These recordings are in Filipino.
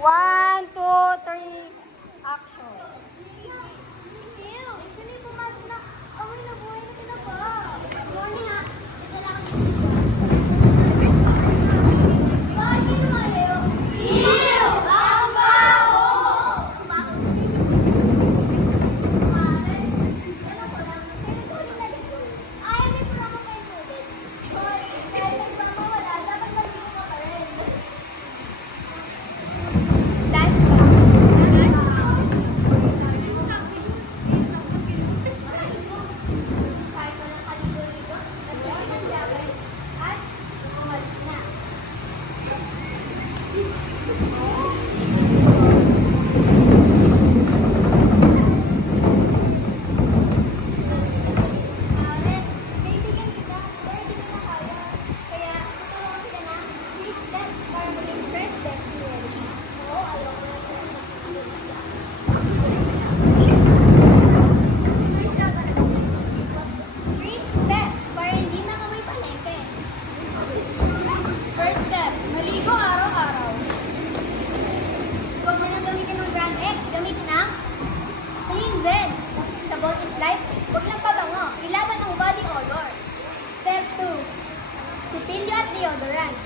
1, 2, 3, action. Sino yung pumasok na? Away na buhay na sila pa. Morning ha. Ito lang ang bakit kayo lumalayo? Ew! Ang baho! Mare, alam ko lang. Pero tuloy na dito. Ay, may programa kayo tubig. Hoy, dahil may programa wala, dapat maligo ka pa rin. Dash ka. Kahit walang kaligo-ligo, nagkakas ang jabay at umalis na. Mare, kaibigan kita, pero di kita kaya. Kaya, tutulungan kita na 3 steps para maging president si Elisha. Oo, ayoko na ito. 3 steps para hindi mangamoy palengke. First step, maligo araw-araw. Huwag na nang gamitin ng Brand X, gamitin ang Clean Zen. Sabon is life, huwag lang pabango, ilaban ang body odor. Step 2, sipilyo at deodorant.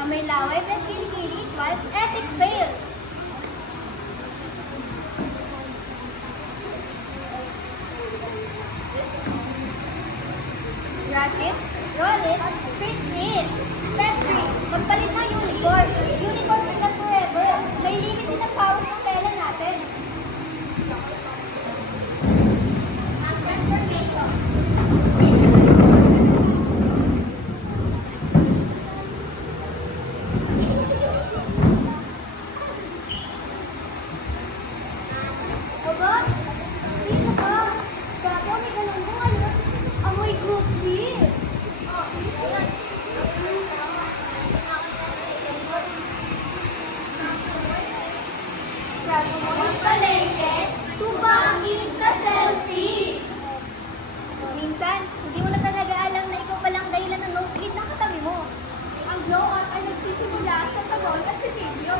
Amoy laway plus kilikili equals epic fail. Brush it, roll it, fix it. Step 3, magpalit ng uniform. Uniform is not forever. May limit din ang power ng tela natin. Ang transformation. Aba, sino ka? Gato, may ganun mo ano? Amoy Gucci. Oh, ayan. Gato mo ang palengke, tubangin sa selfie. Minsan, hindi mo na talaga alam na ikaw palang dahilan ng nosebleed ng katabi mo. Ang glow up ay nagsisimula sa sabon at sipilyo.